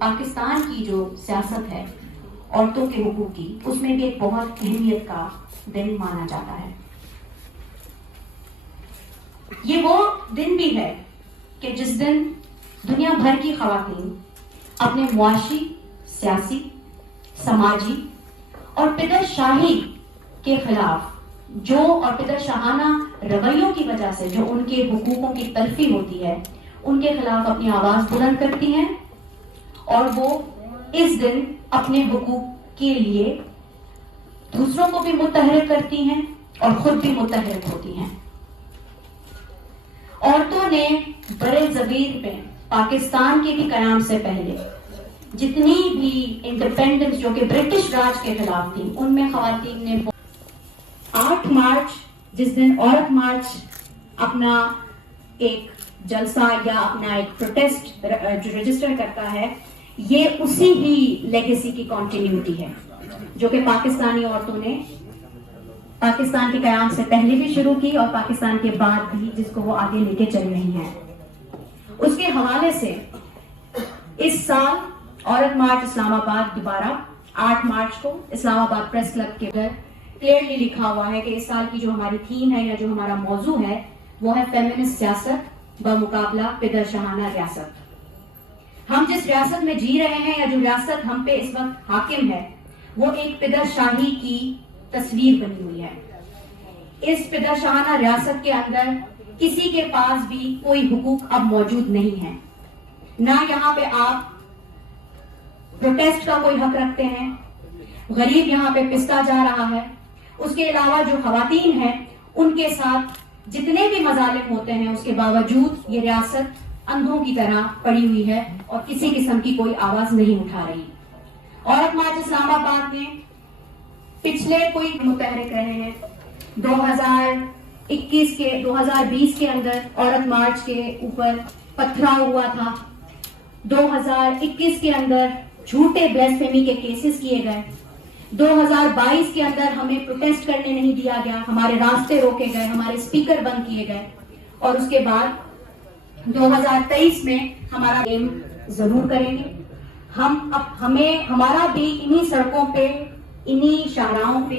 پاکستان کی جو سیاست ہے عورتوں کے حقوق کی، اس میں بھی ایک بہت اہمیت کا دن مانا جاتا ہے۔ یہ وہ دن بھی ہے کہ جس دن دنیا بھر کی خواتین اپنے معاشی، سیاسی، سماجی اور پدر شاہی کے خلاف اور پدر شاہانہ رویوں کی وجہ سے جو ان کے حقوقوں کی تلفی ہوتی ہے، ان کے خلاف اپنی آواز بلند کرتی ہیں، اور وہ اس دن اپنے حقوق کے لیے دوسروں کو بھی متحرک کرتی ہیں اور خود بھی متحرک ہوتی ہیں۔ عورتوں نے برے زمین میں پاکستان کے بھی قیام سے پہلے جتنی بھی انڈیپینڈنس جو کہ برٹش راج کے خلاف تھی، ان میں خواتین نے 8 مارچ جس دن عورت مارچ اپنا ایک جلسہ یا اپنا ایک پروٹیسٹ جو رجسٹر کرتا ہے، یہ اسی ہی لیگیسی کی کنٹینیوٹی ہے جو کہ پاکستانی عورتوں نے پاکستان کے قیام سے پہلے بھی شروع کی اور پاکستان کے بعد بھی، جس کو وہ آگے لے کے چل رہی ہیں۔ اس کے حوالے سے اس سال عورت مارچ اسلام آباد دوبارہ 8 مارچ کو اسلام آباد پریس کلب کے اندر کلیئرلی لکھا ہوا ہے کہ اس سال کی جو ہماری تھیم ہے یا جو ہمارا موضوع ہے وہ ہے فیمنسٹ سیاست بمقابلہ پدر شاہانہ ریاست۔ ہم جس ریاست میں جی رہے ہیں یا جو ریاست ہم پہ اس وقت حاکم ہے، وہ ایک پدر شاہی کی تصویر بنی ہوئی ہے۔ اس پدر شاہانہ ریاست کے اندر کسی کے پاس بھی کوئی حقوق اب موجود نہیں ہے، نہ یہاں پہ آپ پروٹیسٹ کا کوئی حق رکھتے ہیں، غریب یہاں پہ پستا جا رہا ہے۔ اس کے علاوہ جو خواتین ہیں ان کے ساتھ جتنے بھی مظالم ہوتے ہیں، اس کے باوجود یہ ریاست اندھوں کی طرح پڑی ہوئی ہے اور کسی قسم کی کوئی آواز نہیں اٹھا رہی۔ عورت مارچ اسلام آباد میں پچھلے کوئی متحرک رہے ہیں۔ 2020 کے اندر عورت مارچ کے اوپر پتھراؤ ہوا تھا۔ 2021 کے اندر جھوٹے بلیسفیمی کے کیسز کیے گئے۔ 2022 کے اندر ہمیں پروٹیسٹ کرنے نہیں دیا گیا، ہمارے راستے روکے گئے، ہمارے اسپیکر بند کیے گئے، اور اس کے بعد 2023 میں ہمارا گیم ضرور کریں گے۔ ہمارا بھی انہی سڑکوں پہ، انہی شاہراہوں پہ،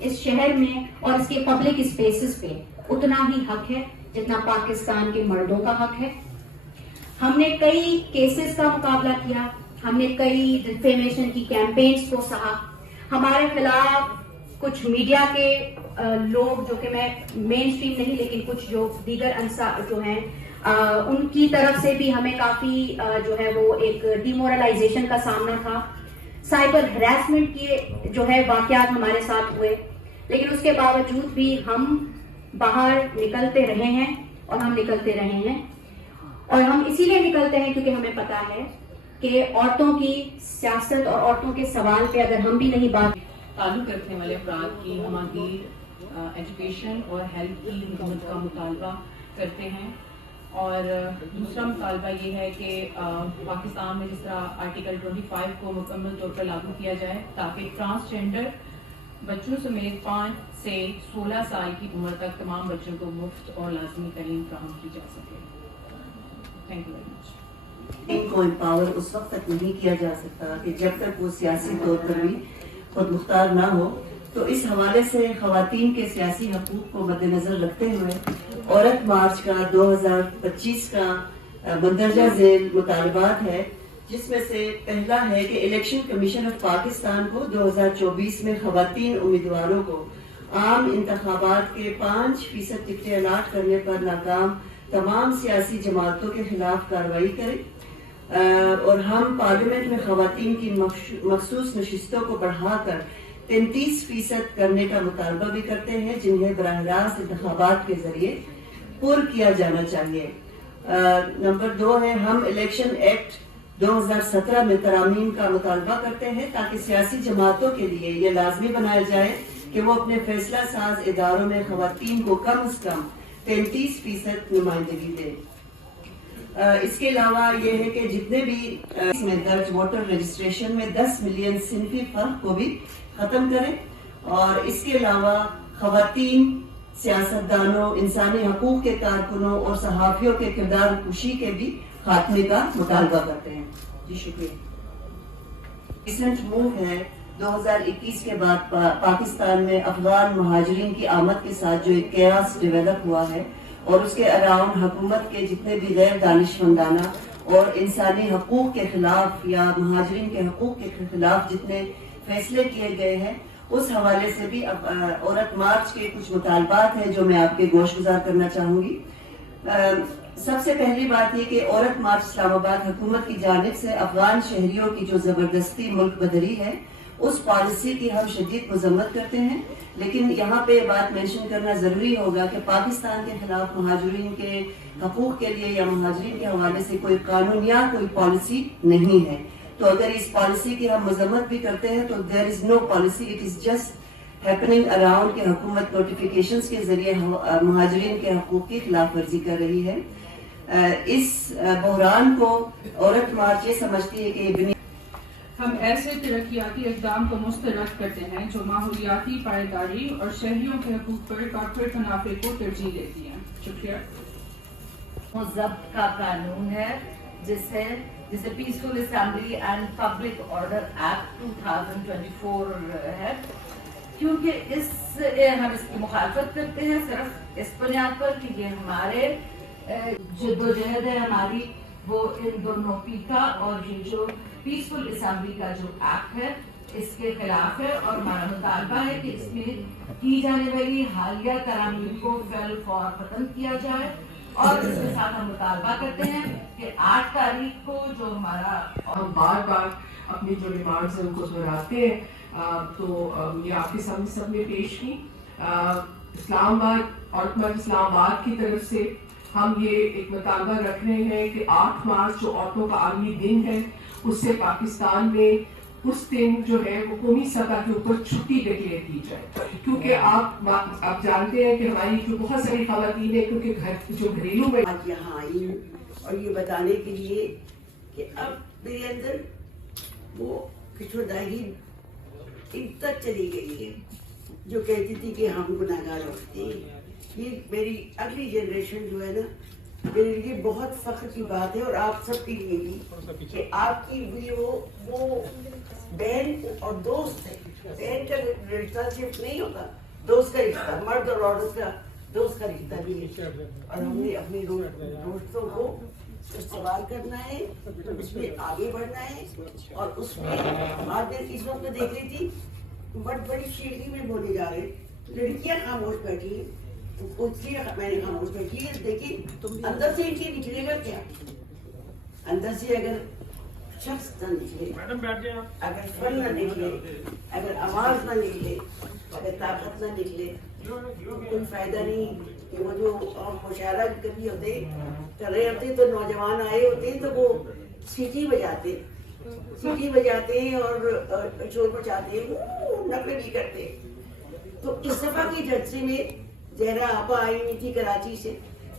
اس شہر میں اور اس کے پبلک اسپیسز پہ اتنا ہی حق ہے جتنا پاکستان کے مردوں کا حق ہے۔ ہم نے کئی کیسز کا مقابلہ کیا، ہم نے کئی ڈیفیمیشن کی کیمپینز کو سہا۔ ہمارے خلاف کچھ میڈیا کے لوگ، جو کہ میں مین اسٹریم نہیں لیکن کچھ جو دیگر انصار جو ہیں، ان کی طرف سے بھی ہمیں کافی جو ہے وہ ایک ڈیمورلائزیشن کا سامنا تھا۔ سائبر ہراسمنٹ کے جو ہے واقعات ہمارے ساتھ ہوئے، لیکن اس کے باوجود بھی ہم باہر نکلتے رہے ہیں اور ہم نکلتے رہے ہیں، اور ہم اسی لیے نکلتے ہیں کیونکہ ہمیں پتا ہے کہ عورتوں کی سیاست اور عورتوں کے سوال پہ اگر ہم بھی نہیں بات تعلق رکھنے والے افراد کی ہماگیر ایجوکیشن اور ہیلتھ کی حکومت کا مطالبہ کرتے ہیں۔ اور دوسرا مطالبہ یہ ہے کہ پاکستان میں جس طرح آرٹیکل 25 کو مکمل طور پر لاگو کیا جائے تاکہ ٹرانسجینڈر بچوں سمیت 5 سے 16 سال کی عمر تک تمام بچوں کو مفت اور لازمی تعلیم فراہم کی جا سکے۔ Thank you very much. ان کو امپاور اس وقت تک نہیں کیا جا سکتا کہ جب تک وہ سیاسی طور پر بھی خود مختار نہ ہو، تو اس حوالے سے خواتین کے سیاسی حقوق کو مد نظر رکھتے ہوئے عورت مارچ کا 2025 کا مندرجہ ذیل مطالبات ہے، جس میں سے پہلا ہے کہ الیکشن کمیشن آف پاکستان کو 2024 میں خواتین امیدواروں کو عام انتخابات کے 5% ٹکٹیں الاٹ کرنے پر ناکام تمام سیاسی جماعتوں کے خلاف کارروائی کرے، اور ہم پارلیمنٹ میں خواتین کی مخصوص نشستوں کو بڑھا کر 33% کرنے کا مطالبہ بھی کرتے ہیں، جنہیں براہ راست انتخابات کے ذریعے پر کیا جانا چاہیے۔ نمبر 2 ہے، ہم الیکشن ایکٹ 2017 میں ترامیم کا مطالبہ کرتے ہیں تاکہ سیاسی جماعتوں کے لیے یہ لازمی بنایا جائے کہ وہ اپنے فیصلہ ساز اداروں میں خواتین کو کم از کم 33% نمائندگی دیں۔ اس کے علاوہ یہ ہے کہ جتنے بھی اس میں درج ووٹر رجسٹریشن میں 10 ملین صنفی فرق کو بھی ختم کریں، اور اس کے علاوہ خواتین سیاستدانوں، انسانی حقوق کے کارکنوں اور صحافیوں کے کردار کشی کے بھی خاتمے کا مطالبہ کرتے ہیں۔ جی شکریہ۔ ریسنٹ موو ہے 2021 کے بعد پاکستان میں افغان مہاجرین کی آمد کے ساتھ جو ایک قیاس ڈیولپ ہوا ہے اور اس کے اراؤنڈ حکومت کے جتنے بھی غیر دانشمندانہ اور انسانی حقوق کے خلاف یا مہاجرین کے حقوق کے خلاف جتنے فیصلے کیے گئے ہیں اس حوالے سے بھی عورت مارچ کے کچھ مطالبات ہیں جو میں آپ کے گوش گزار کرنا چاہوں گی. سب سے پہلی بات یہ کہ عورت مارچ اسلام آباد حکومت کی جانب سے افغان شہریوں کی جو زبردستی ملک بدری ہے اس پالیسی کی ہم شدید مذمت کرتے ہیں، لیکن یہاں پہ یہ بات مینشن کرنا ضروری ہوگا کہ پاکستان کے خلاف مہاجرین کے حقوق کے لیے یا مہاجرین کے حوالے سے کوئی قانون یا کوئی پالیسی نہیں ہے. تو اگر اس پالیسی کی ہم مذمت بھی کرتے ہیں تو there is no policy, it is just happening around کہ حکومت نوٹیفیکیشنز کے ذریعے مہاجرین کے حقوق کی خلاف ورزی کر رہی ہے. اس بحران کو عورت مارچ یہ سمجھتی ہے کہ یہ ہم ایسے ترقیاتی اقدام کو مسترد کرتے ہیں جو ماحولیاتی پائیداری اور شہریوں کے حقوق پر کارپوریٹ منافع کو ترجیح دیتی ہیں. شکریہ. ضبط کا قانون ہے جسے peaceful assembly and public order act 2024 ہے، کیونکہ ہم اس کی مخالفت کرتے ہیں صرف اس بنیاد پر کہ یہ ہمارے جدوجہد ہے ہماری وہ ان دونوں پیکا اور یہ جو پیسفل اسمبلی کا جو ایکٹ ہے اس کے خلاف ہے، اور ہمارا مطالبہ ہے کہ اس میں کی جانے والی حالیہ ترامیم کو فعل فور ختم کیا جائے. اور اس کے ساتھ ہم مطالبہ کرتے ہیں کہ 8 تاریخ کو جو ہمارا ہم بار بار اپنی جو ڈیمانڈز ہیں ان کو دہراتے ہیں. تو یہ آپ کے سامنے سب نے پیش کی. اسلام آباد عورت مارچ اسلام آباد کی طرف سے ہم یہ ایک مطالبہ رکھ رہے ہیں کہ 8 مارچ جو عورتوں کا عالمی دن ہے اس سے پاکستان میں اس دن جو ہے وہ قومی سطح کے اوپر چھٹی ڈکلیئر کی جائے، کیونکہ آپ جانتے ہیں کہ ہماری جو بہت ساری خواتین ہیں کیونکہ جو گھریلو میں آج یہاں آئی ہوں اور یہ بتانے کے لیے کہ اب میرے اندر وہ کشورداہی ان تک چلی گئی ہے جو کہتی تھی کہ ہم گناہگار ہوتے ہیں. یہ میری اگلی جنریشن جو ہے نا میرے لیے بہت فخر کی بات ہے، اور آپ سب کے لیے بھی کہ آپ کی بھی وہ بہن اور دوست ہے. بہن کا رشتہ صرف نہیں ہوتا، دوست کا رشتہ، مرد اور عورت کا دوست کا رشتہ بھی ہے. اور ہم نے اپنی دوستوں کو استوار کرنا ہے، اس میں آگے بڑھنا ہے. اور اس میں آج میں اس وقت میں دیکھ رہی تھی بڑی شیرنی میں بولے جا رہے لڑکیاں خاموش بیٹھی ہیں. اس لیے میں نے خاموش بیٹھی ہے. دیکھیں اندر سے ان کے نکلے گا کیا؟ اندر سے اگر شخص نہ نکلے، اگر فن نہ نکلے، اگر آواز نہ نکلے، اگر طاقت نہ نکلے تو کوئی فائدہ نہیں. کہ وہ جو مشاعرہ کبھی ہوتے کر رہے ہوتے تو نوجوان آئے ہوتے ہیں تو وہ سیٹی بجاتے ہیں اور شور مچاتے ہیں، نقلیں بھی کرتے ہیں. تو اس دفعہ کے جلسے میں زہرا آپا آئی ہوئی تھی کراچی سے،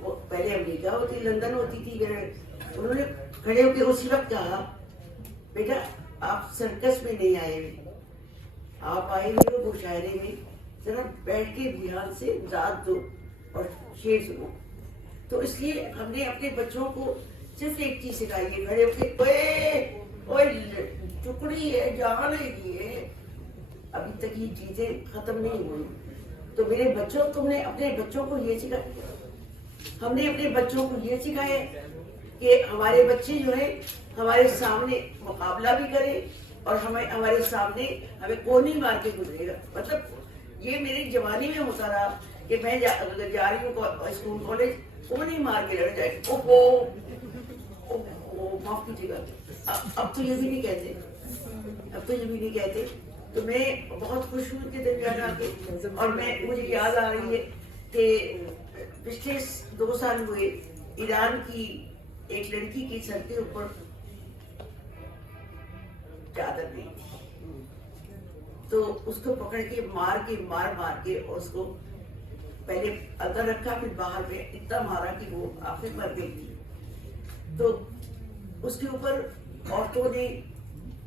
وہ پہلے امریکہ ہوتی لندن ہوتی تھی. انہوں نے کھڑے ہو کے اسی وقت کہا بیٹا آپ سرکس میں نہیں آئے ہوئے، آپ آئے ہوئے ہو مشاعرے میں، ذرا بیٹھ کے دھیان سے ذات دو اور شعر سنو. تو اس لیے ہم نے اپنے بچوں کو صرف ایک چیز سکھائی ہے، کھڑے ہو کے ٹکڑی ہے جان ہے یہ، ابھی تک یہ چیزیں ختم نہیں ہوئی. تو میرے بچوں ہم نے اپنے بچوں کو یہ سکھایا، ہم نے اپنے بچوں کو یہ سکھایا کہ ہمارے بچے جو ہے ہمارے سامنے مقابلہ بھی کرے اور ہمارے سامنے ہمیں کون نہیں مار کے گزرے گا. مطلب یہ میری جوانی میں ہوتا رہا کہ میں جا رہی ہوں اسکول کالج، کون نہیں مار کے لڑ جائے. معاف کیجیے گا، اب تو یہ بھی نہیں کہتے. تو میں بہت خوش ہوں کے درمیان آ کے، اور مجھے یاد آ رہی ہے کہ پچھلے 2 سال ہوئے ایران کی ایک لڑکی کی سر کے اوپر چادر نہیں تھی، تو اس کو پکڑ کے مار کے اس کو پہلے اندر رکھا، پھر باہر میں اتنا مارا کہ وہ آخر مر گئی تھی. تو اس کے اوپر عورتوں نے،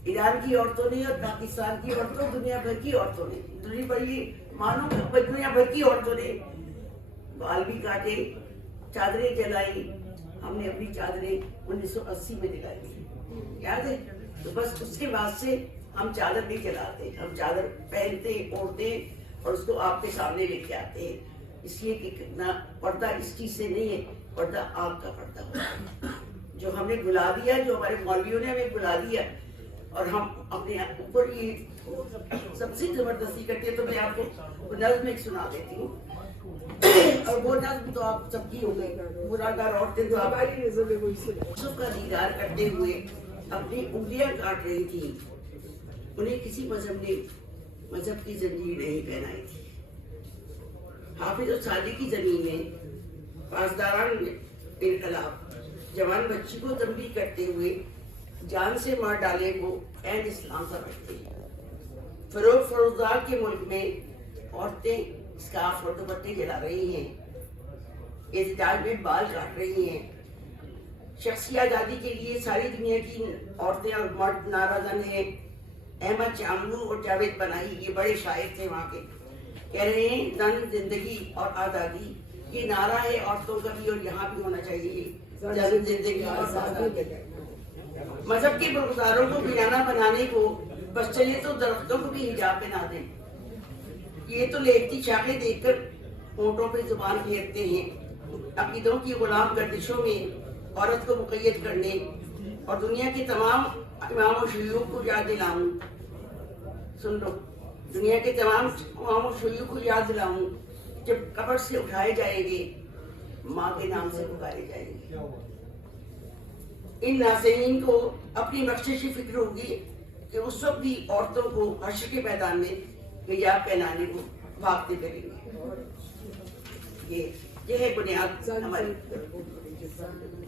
ایران کی عورتوں نے اور پاکستان کی عورتوں، دنیا بھر کی عورتوں نے، دنیا بھر کی عورتوں نے بال بھی کاٹے، چادریں جلائی. ہم نے اپنی چادریں 1980 میں جلائی تھی، یاد ہے. تو بس اس کے بعد سے ہم چادر نہیں چلاتے, ہم چادر پہنتے اوڑھتے اور اس کو آپ کے سامنے لے کے آتے ہیں, اس لیے کہ کتنا پردہ اس چیز سے نہیں ہے, پردہ آپ کا پردہ ہوتا ہے جو ہم نے بلا دیا, جو ہمارے مولویوں نے ہمیں بلا دیا اور ہم اپنے اوپر یہ سب سے زبردستی کرتے ہیں. تو میں آپ کو نظم ایک سنا دیتی ہوں, اور وہ نظم تو آپ سب کی ہو گئی. گناہگار عورتیں تو ہماری نظر میں یوسف کا دیدار کرتے ہوئے اپنی انگلیاں کاٹ رہی تھی, انہیں کسی مذہب نے مذہب کی زنجیر نہیں پہنائی تھی. حافظ و سعدی کی زمین میں پاسداران انقلاب جوان بچی کو تنبیہ کرتے ہوئے جان سے مار ڈالے وہ عین اسلام سمجھتے ہیں. فروغ فروزدار کے ملک میں عورتیں اسکارف اور دوپٹے جلا رہی ہیں, احتجاج میں بال کاٹ رہی ہیں. شخصی آزادی کے لیے ساری دنیا کی عورتیں اور مرد نارازن ہیں. احمد چاملو اور جاوید بنائی یہ بڑے شاعر تھے وہاں کے, کہہ رہے ہیں زن زندگی اور آزادی یہ نعرہ ہے عورتوں کا بھی, اور یہاں بھی ہونا چاہیے زن زندگی اور آزادی. مذہب کے برگزاروں کو بیانہ بنانے کو بس چلے تو درختوں کو بھی حجاب پہنا دیں. یہ تو لیکتی شاخیں دیکھ کر ہونٹوں پہ زبان پھیرتے ہیں. عقیدوں کی غلام گردشوں میں عورت کو مقید کرنے اور دنیا کے تمام امام و شیوخ کو یاد دلاؤں, سن لو, دنیا کے تمام امام و شیوخ کو یاد دلاؤں جب قبر سے اٹھائے جائیں گے, ماں کے نام سے پکارے جائیں گے. ان ناظرین کو اپنی بخشش کی فکر ہوگی کہ اس وقت بھی عورتوں کو حشر کے میدان میں حجاب پہنانے کو بھاگتے کریں گے. یہ ہے بنیاد ہماری.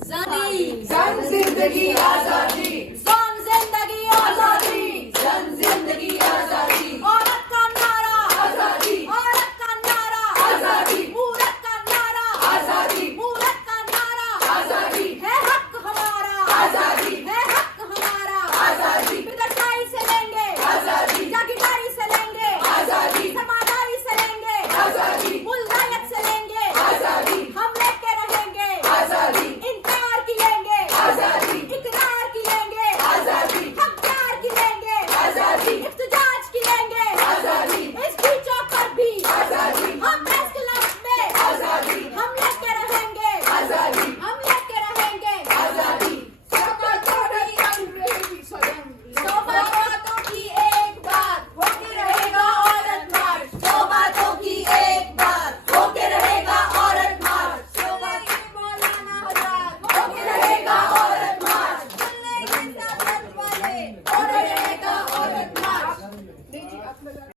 زن زندگی آزادی, زن زندگی آزادی, زن زندگی آزادی.